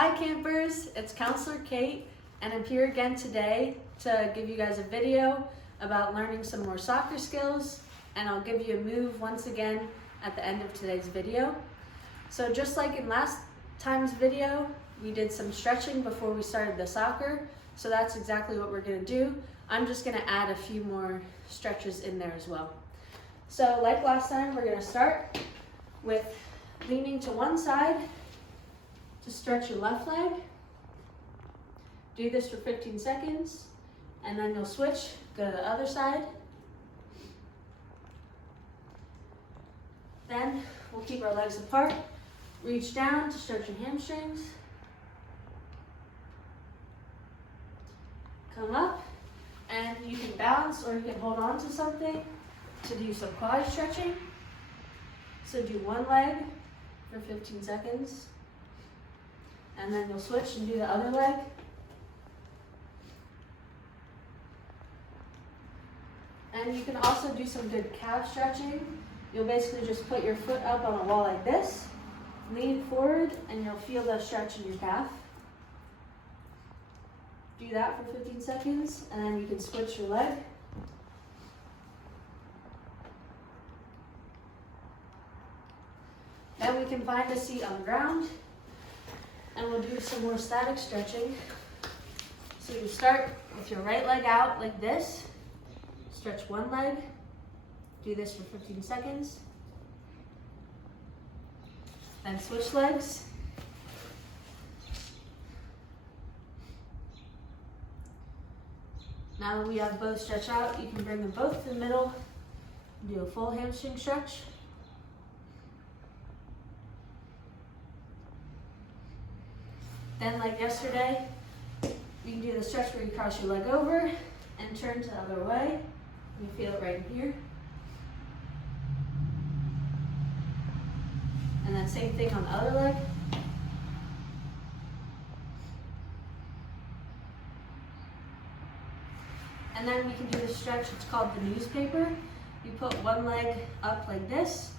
Hi campers, it's Counselor Kate and I'm here again today to give you guys a video about learning some more soccer skills, and I'll give you a move once again at the end of today's video. So just like in last time's video, we did some stretching before we started the soccer, so that's exactly what we're going to do. I'm just going to add a few more stretches in there as well. So like last time, we're going to start with leaning to one side to stretch your left leg. Do this for 15 seconds, and then you'll switch, go to the other side. Then we'll keep our legs apart. Reach down to stretch your hamstrings. Come up, and you can balance or you can hold on to something to do some quad stretching. So do one leg for 15 seconds, and then you'll switch and do the other leg. And you can also do some good calf stretching. You'll basically just put your foot up on a wall like this, lean forward, and you'll feel the stretch in your calf. Do that for 15 seconds, and then you can switch your leg. Then we can find a seat on the ground, and we'll do some more static stretching. So you start with your right leg out like this, stretch one leg, do this for 15 seconds, then switch legs. Now that we have both stretched out, you can bring them both to the middle, do a full hamstring stretch. Then like yesterday, you can do the stretch where you cross your leg over and turn to the other way. You feel it right here. And then same thing on the other leg. And then we can do the stretch, it's called the newspaper. You put one leg up like this,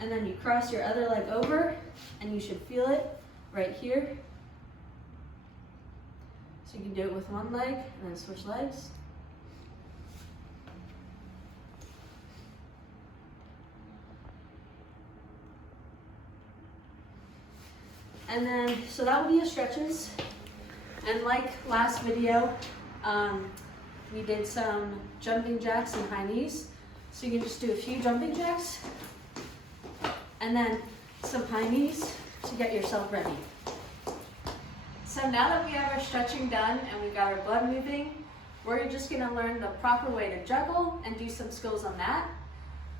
and then you cross your other leg over, and you should feel it right here. So you can do it with one leg, and then switch legs. And then, so that will be your stretches. And like last video, we did some jumping jacks and high knees. So you can just do a few jumping jacks and then some high knees to get yourself ready. So now that we have our stretching done and we've got our blood moving, we're just gonna learn the proper way to juggle and do some skills on that.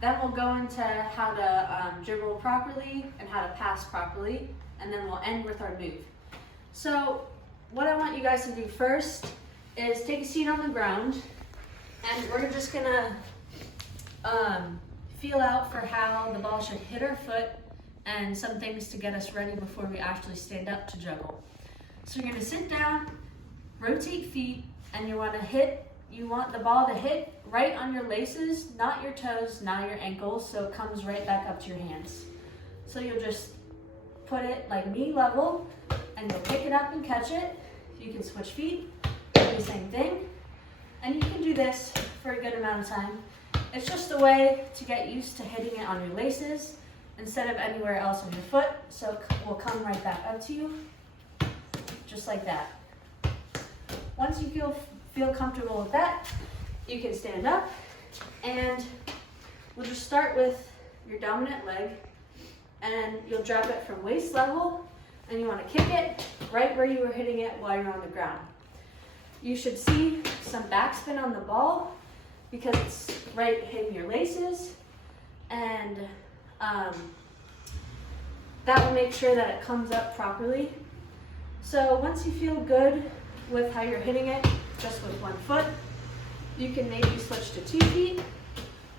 Then we'll go into how to dribble properly and how to pass properly, and then we'll end with our move. So what I want you guys to do first is take a seat on the ground, and we're just gonna feel out for how the ball should hit our foot and some things to get us ready before we actually stand up to juggle. So you're gonna sit down, rotate feet, and you want the ball to hit right on your laces, not your toes, not your ankles, so it comes right back up to your hands. So you'll just put it like knee level, and you'll pick it up and catch it. You can switch feet, do the same thing, and you can do this for a good amount of time. It's just a way to get used to hitting it on your laces instead of anywhere else on your foot, so it will come right back up to you, just like that. Once you feel comfortable with that, you can stand up, and we'll just start with your dominant leg, and you'll drop it from waist level, and you want to kick it right where you were hitting it while you're on the ground. You should see some backspin on the ball because it's right hitting your laces, and that will make sure that it comes up properly. So once you feel good with how you're hitting it just with one foot, you can maybe switch to 2 feet,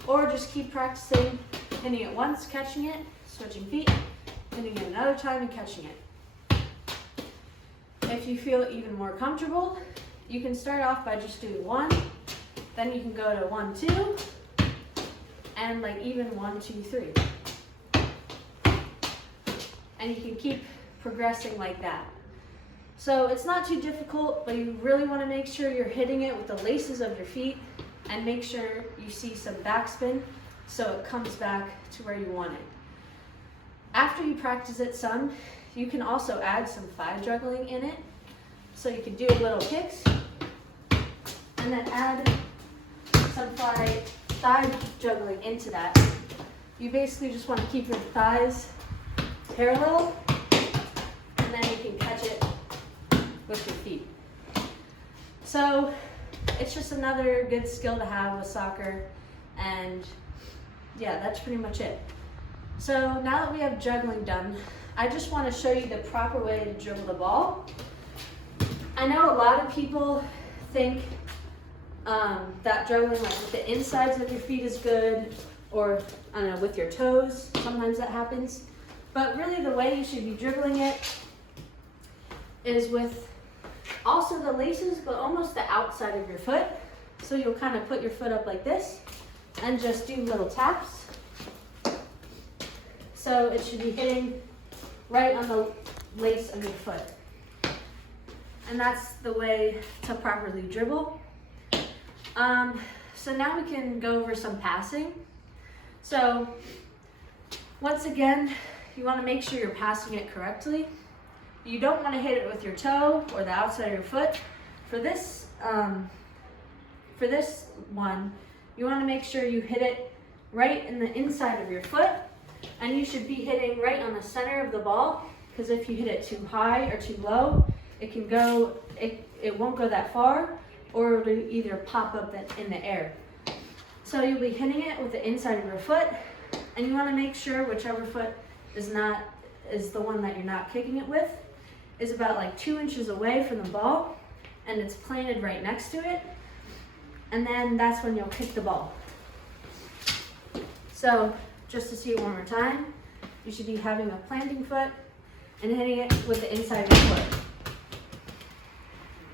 or just keep practicing hitting it once, catching it, switching feet, hitting it another time and catching it. If you feel even more comfortable, you can start off by just doing 1, then you can go to 1, 2, and like even 1, 2, 3. And you can keep progressing like that. So it's not too difficult, but you really want to make sure you're hitting it with the laces of your feet and make sure you see some backspin so it comes back to where you want it. After you practice it some, you can also add some thigh juggling in it. So you can do little kicks and then add some thigh juggling into that. You basically just want to keep your thighs parallel and then you can catch it with your feet. So it's just another good skill to have with soccer, and yeah, that's pretty much it. So now that we have juggling done, I just want to show you the proper way to dribble the ball. I know a lot of people think that juggling like with the insides of your feet is good, or I don't know, with your toes, sometimes that happens. But really the way you should be dribbling it is with also the laces go almost the outside of your foot. So you'll kind of put your foot up like this and just do little taps. So it should be hitting right on the lace of your foot. And that's the way to properly dribble. So now we can go over some passing. So once again, you want to make sure you're passing it correctly. You don't want to hit it with your toe or the outside of your foot. For this one, you want to make sure you hit it right in the inside of your foot, and you should be hitting right on the center of the ball, because if you hit it too high or too low, it won't go that far, or it'll either pop up in the air. So you'll be hitting it with the inside of your foot, and you want to make sure whichever foot is the one that you're not kicking it with is about like 2 inches away from the ball, and it's planted right next to it, and then that's when you'll kick the ball. So just to see it one more time, you should be having a planting foot and hitting it with the inside of your foot.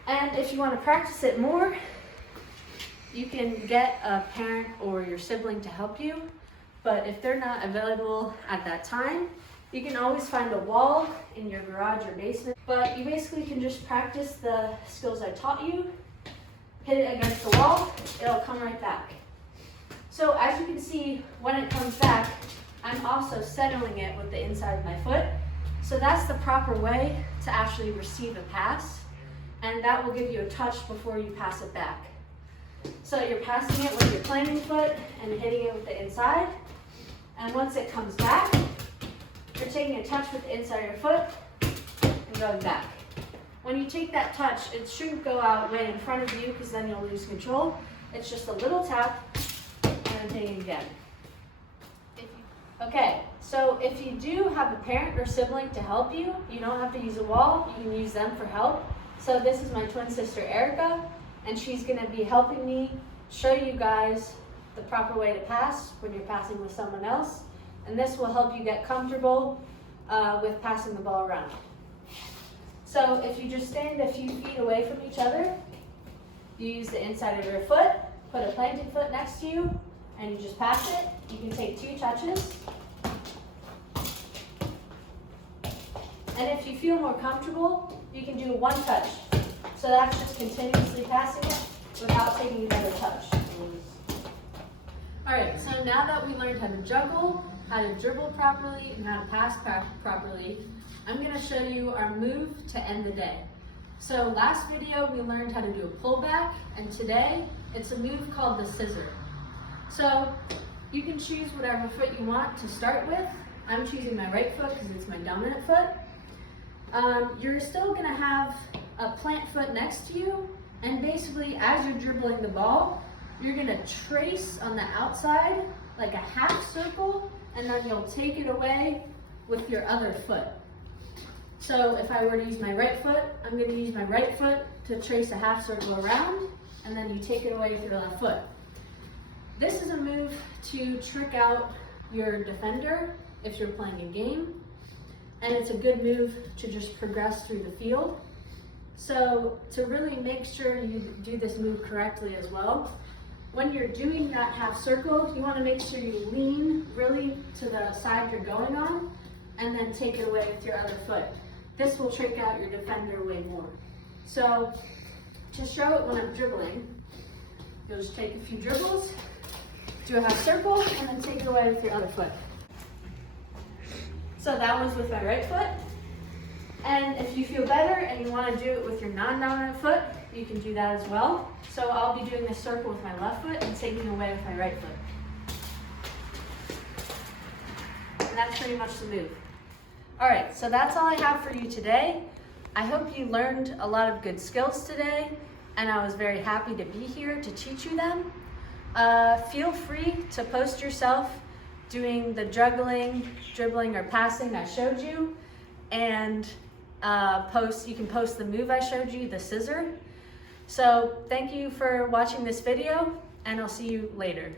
And if you want to practice it more, you can get a parent or your sibling to help you, but if they're not available at that time, you can always find a wall in your garage or basement. But you basically can just practice the skills I taught you, hit it against the wall, it'll come right back. So as you can see, when it comes back, I'm also settling it with the inside of my foot. So that's the proper way to actually receive a pass, and that will give you a touch before you pass it back. So you're passing it with your planting foot and hitting it with the inside, and once it comes back, you're taking a touch with the inside of your foot and going back. When you take that touch, it shouldn't go out way in front of you, because then you'll lose control. It's just a little tap and then hitting it again. Okay, so if you do have a parent or sibling to help you, you don't have to use a wall, you can use them for help. So this is my twin sister Erica, and she's going to be helping me show you guys the proper way to pass when you're passing with someone else. And this will help you get comfortable with passing the ball around. So if you just stand a few feet away from each other, you use the inside of your foot, put a planted foot next to you, and you just pass it. You can take 2 touches. And if you feel more comfortable, you can do 1 touch. So that's just continuously passing it without taking another touch. All right, so now that we learned how to juggle, how to dribble properly, and how to pass properly, I'm going to show you our move to end the day. So last video we learned how to do a pullback, and today it's a move called the scissor. So you can choose whatever foot you want to start with. I'm choosing my right foot because it's my dominant foot. You're still going to have a plant foot next to you, and basically as you're dribbling the ball, you're going to trace on the outside like a half circle, and then you'll take it away with your other foot. So if I were to use my right foot, I'm going to use my right foot to trace a half circle around, and then you take it away with your left foot. This is a move to trick out your defender if you're playing a game, and it's a good move to just progress through the field. So to really make sure you do this move correctly as well, when you're doing that half circle, you want to make sure you lean really to the side you're going on, and then take it away with your other foot. this will trick out your defender way more. So to show it when I'm dribbling, you'll just take a few dribbles, do a half circle, and then take it away with your other foot. So that was with my right foot. And if you feel better and you want to do it with your non-dominant foot, you can do that as well. So I'll be doing this circle with my left foot and taking away with my right foot. And that's pretty much the move. All right, so that's all I have for you today. I hope you learned a lot of good skills today, and I was very happy to be here to teach you them. Feel free to post yourself doing the juggling, dribbling, or passing I showed you, and you can post the move I showed you, the scissor. So thank you for watching this video, and I'll see you later.